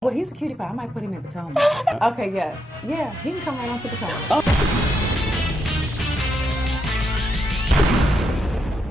Well, he's a cutie pie. I might put him in Potomac. Okay, yes. Yeah, he can come right on to Potomac.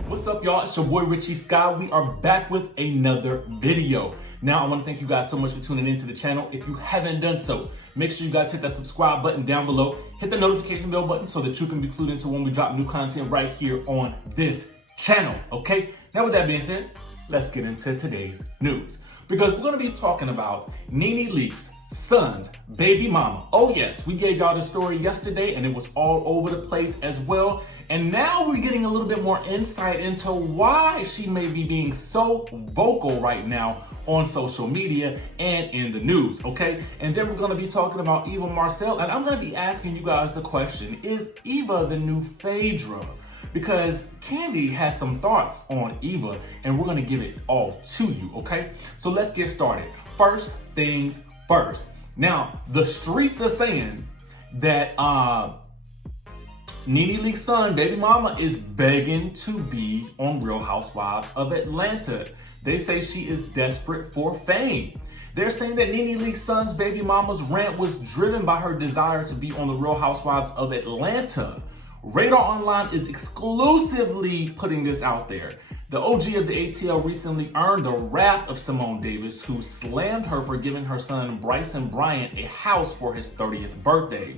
What's up, y'all? It's your boy Richie Sky. We are back with another video. Now, I want to thank you guys so much for tuning into the channel. If you haven't done so, make sure you guys hit that subscribe button down below. Hit the notification bell button so that you can be clued into when we drop new content right here on this channel, okay? Now, with that being said, let's get into today's news. Because we're going to be talking about Nene Leakes' son's baby mama. Oh yes, we gave y'all the story yesterday and it was all over the place as well. And now we're getting a little bit more insight into why she may be being so vocal right now on social media and in the news, okay? And then we're going to be talking about EVA Marcille, and I'm going to be asking you guys the question, is EVA the new Phaedra? Because KANDI has some thoughts on EVA and we're going to give it all to you, okay? So let's get started. First things first. Now, the streets are saying that Nene Leakes' son, baby mama, is begging to be on Real Housewives of Atlanta. They say she is desperate for fame. They're saying that Nene Leakes' son's baby mama's rant was driven by her desire to be on the Real Housewives of Atlanta. Radar Online is exclusively putting this out there. The OG of the ATL recently earned the wrath of Simone Davis, who slammed her for giving her son Bryson Bryant a house for his 30th birthday.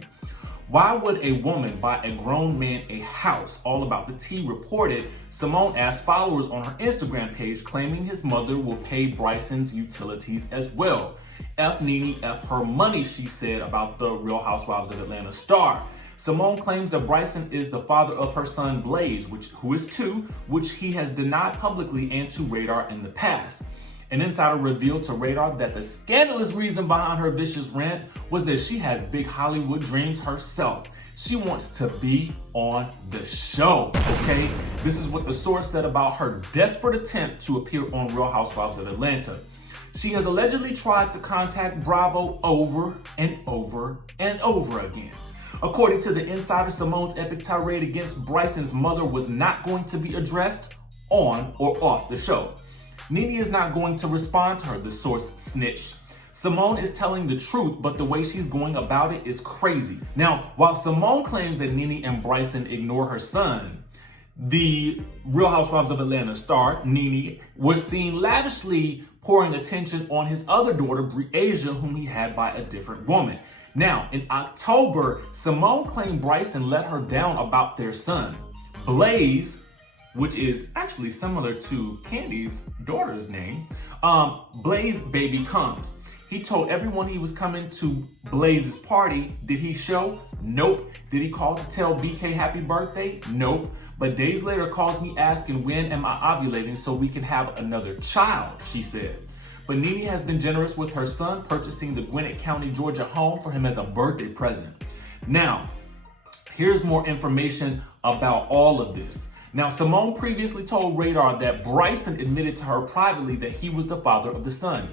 Why would a woman buy a grown man a house? All About the Tea reported Simone asked followers on her Instagram page, claiming his mother will pay Bryson's utilities as well. F Nene, F her money, she said about the Real Housewives of Atlanta star. Simone claims that Bryson is the father of her son Blaze, who is 2, which he has denied publicly and to Radar in the past. An insider revealed to Radar that the scandalous reason behind her vicious rant was that she has big Hollywood dreams herself. She wants to be on the show, okay? This is what the source said about her desperate attempt to appear on Real Housewives of Atlanta. She has allegedly tried to contact Bravo over and over and over again. According to the insider, Simone's epic tirade against Bryson's mother was not going to be addressed on or off the show. Nene is not going to respond to her, the source snitched. Simone is telling the truth, but the way she's going about it is crazy. Now, while Simone claims that Nene and Bryson ignore her son, the Real Housewives of Atlanta star, Nene, was seen lavishly pouring attention on his other daughter, Breasia, whom he had by a different woman. Now, in October, Simone claimed Bryson let her down about their son. Blaze, which is actually similar to KANDI's daughter's name, Blaze baby comes. He told everyone he was coming to Blaze's party. Did he show? Nope. Did he call to tell BK happy birthday? Nope. But days later calls me asking when am I ovulating so we can have another child, she said. But Nene has been generous with her son, purchasing the Gwinnett County, Georgia home for him as a birthday present. Now, here's more information about all of this. Now, Simone previously told Radar that Bryson admitted to her privately that he was the father of the son.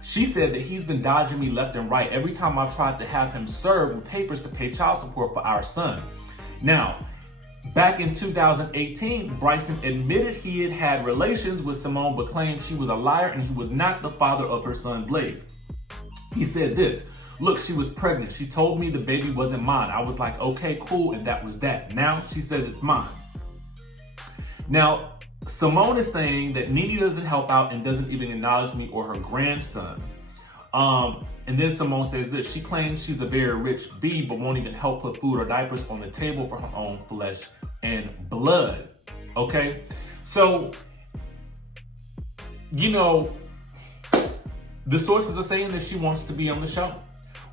She said that he's been dodging me left and right every time I tried to have him served with papers to pay child support for our son. Now, back in 2018, Bryson admitted he had had relations with Simone but claimed she was a liar and he was not the father of her son Blaze. He said this, "Look, she was pregnant. She told me the baby wasn't mine. I was like, okay, cool, and that was that. Now she says it's mine." Now, Simone is saying that Nene doesn't help out and doesn't even acknowledge me or her grandson. And then Simone says this, she claims she's a very rich bee but won't even help put food or diapers on the table for her own flesh and blood, okay? So, you know, the sources are saying that she wants to be on the show.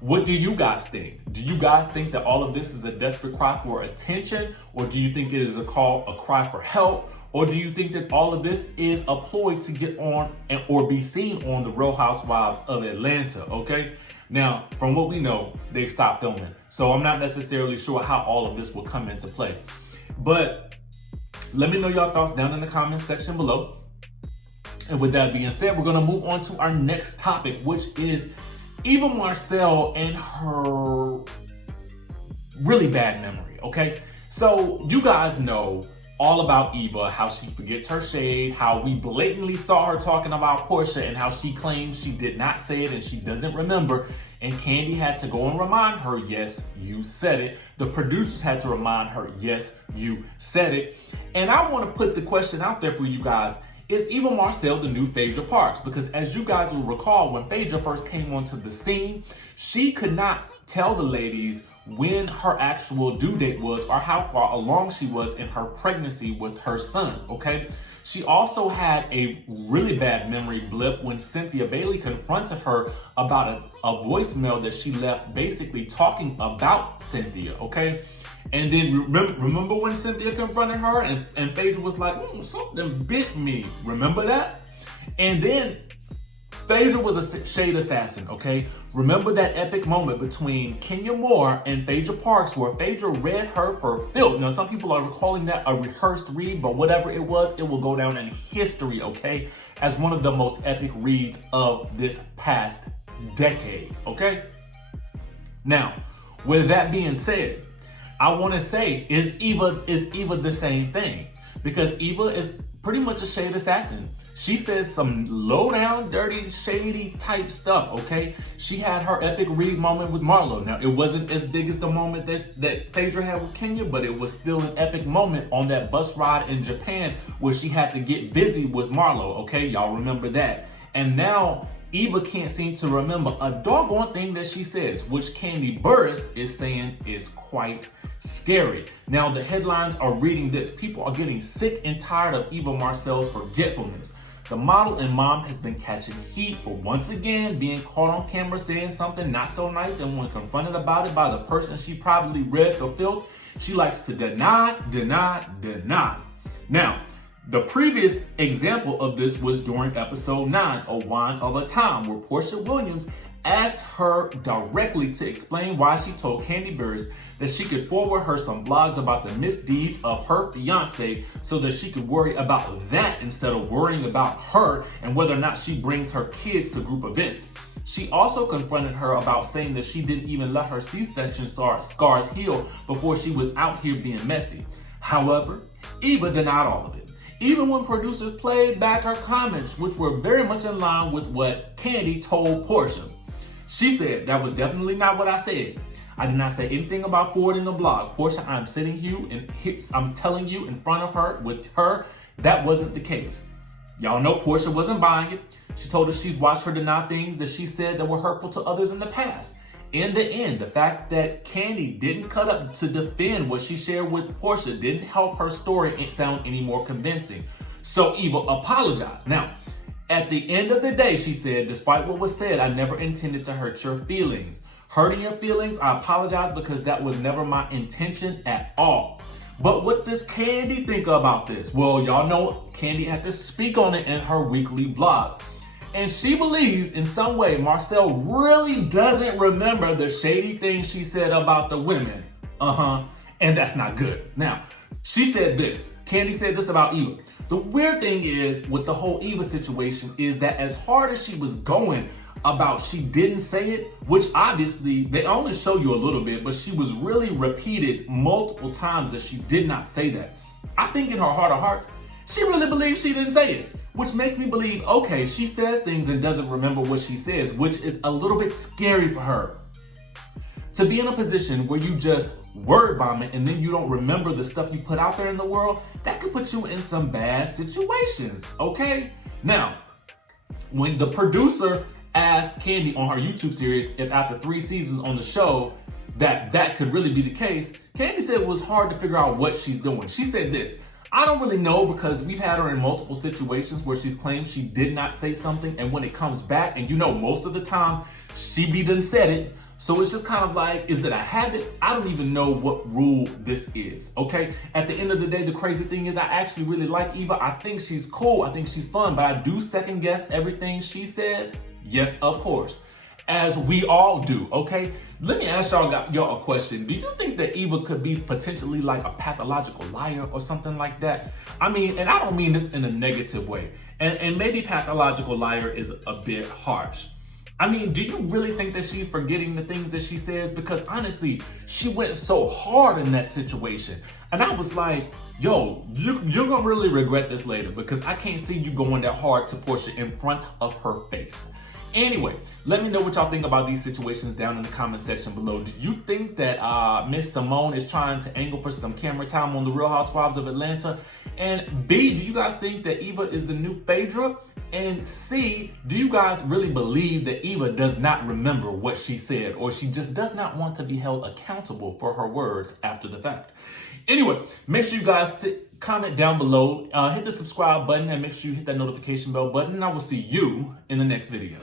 What do you guys think? Do you guys think that all of this is a desperate cry for attention? Or do you think it is a cry for help? Or do you think that all of this is a ploy to get on or be seen on the Real Housewives of Atlanta, okay? Now, from what we know, they've stopped filming. So I'm not necessarily sure how all of this will come into play. But let me know your thoughts down in the comment section below. And with that being said, we're gonna move on to our next topic, which is EVA Marcille and her really bad memory, okay? So you guys know all about Eva, how she forgets her shade, how we blatantly saw her talking about Porsha, and how she claims she did not say it and she doesn't remember. And Kandi had to go and remind her, yes, you said it. The producers had to remind her, yes, you said it. And I want to put the question out there for you guys. Is EVA Marcille the new Phaedra Parks? Because as you guys will recall, when Phaedra first came onto the scene, she could not tell the ladies when her actual due date was or how far along she was in her pregnancy with her son, okay? She also had a really bad memory blip when Cynthia Bailey confronted her about a voicemail that she left basically talking about Cynthia, okay? And then remember when Cynthia confronted her and Phaedra was like, something bit me. Remember that? And then Phaedra was a shade assassin, okay? Remember that epic moment between Kenya Moore and Phaedra Parks where Phaedra read her for filth. Now, some people are calling that a rehearsed read, but whatever it was, it will go down in history, okay? As one of the most epic reads of this past decade, okay? Now, with that being said, I want to say, is Eva the same thing? Because Eva is pretty much a shade assassin. She says some low down, dirty, shady type stuff, okay? She had her epic read moment with Marlo. Now, it wasn't as big as the moment that Phaedra had with Kenya, but it was still an epic moment on that bus ride in Japan where she had to get busy with Marlo, okay? Y'all remember that. And now, Eva can't seem to remember a doggone thing that she says, which KANDI Burruss is saying is quite scary. Now, the headlines are reading this. People are getting sick and tired of EVA Marcille's forgetfulness. The model and mom has been catching heat for once again being caught on camera saying something not so nice, and when confronted about it by the person she probably read for filth, she likes to deny. Now, the previous example of this was during episode 9, A Wine of a Time, where Porsha Williams asked her directly to explain why she told KANDI Burruss that she could forward her some blogs about the misdeeds of her fiance so that she could worry about that instead of worrying about her and whether or not she brings her kids to group events. She also confronted her about saying that she didn't even let her C-section scars heal before she was out here being messy. However, Eva denied all of it, even when producers played back her comments, which were very much in line with what Kandi told Porsha. She said, that was definitely not what I said. I did not say anything about forwarding the blog. Porsha, I'm telling you in front of her, with her, that wasn't the case. Y'all know Porsha wasn't buying it. She told us she's watched her deny things that she said that were hurtful to others in the past. In the end, the fact that Kandi didn't cut up to defend what she shared with Porsha didn't help her story sound any more convincing. So Eva apologized. Now, at the end of the day, she said, despite what was said, I never intended to hurt your feelings. Hurting your feelings, I apologize because that was never my intention at all. But what does Kandi think about this? Well, y'all know Kandi had to speak on it in her weekly blog. And she believes in some way Marcille really doesn't remember the shady things she said about the women. And that's not good. Now, she said this. Kandi said this about Eva. The weird thing is with the whole Eva situation is that as hard as she was going about she didn't say it, which obviously they only show you a little bit, but she was really repeated multiple times that she did not say that. I think in her heart of hearts, she really believes she didn't say it, which makes me believe, okay, she says things and doesn't remember what she says, which is a little bit scary for her. To be in a position where you just word bomb it and then you don't remember the stuff you put out there in the world, that could put you in some bad situations, okay? Now, when the producer asked Kandi on her YouTube series if after 3 seasons on the show that could really be the case, Kandi said it was hard to figure out what she's doing. She said this, I don't really know because we've had her in multiple situations where she's claimed she did not say something, and when it comes back, and you know most of the time she be done said it, so it's just kind of like, is it a habit? I don't even know what rule this is, okay? At the end of the day, the crazy thing is I actually really like Eva. I think she's cool, I think she's fun, but I do second guess everything she says. Yes, of course, as we all do, okay? Let me ask y'all a question. Do you think that Eva could be potentially like a pathological liar or something like that? I mean, and I don't mean this in a negative way, and maybe pathological liar is a bit harsh. I mean, do you really think that she's forgetting the things that she says? Because honestly, she went so hard in that situation. And I was like, yo, you're gonna really regret this later, because I can't see you going that hard to Porsha in front of her face. Anyway, let me know what y'all think about these situations down in the comment section below. Do you think that Miss Simone is trying to angle for some camera time on the Real Housewives of Atlanta? And B, do you guys think that Eva is the new Phaedra? And C, do you guys really believe that Eva does not remember what she said, or she just does not want to be held accountable for her words after the fact? Anyway, make sure you guys comment down below, hit the subscribe button, and make sure you hit that notification bell button, and I will see you in the next video.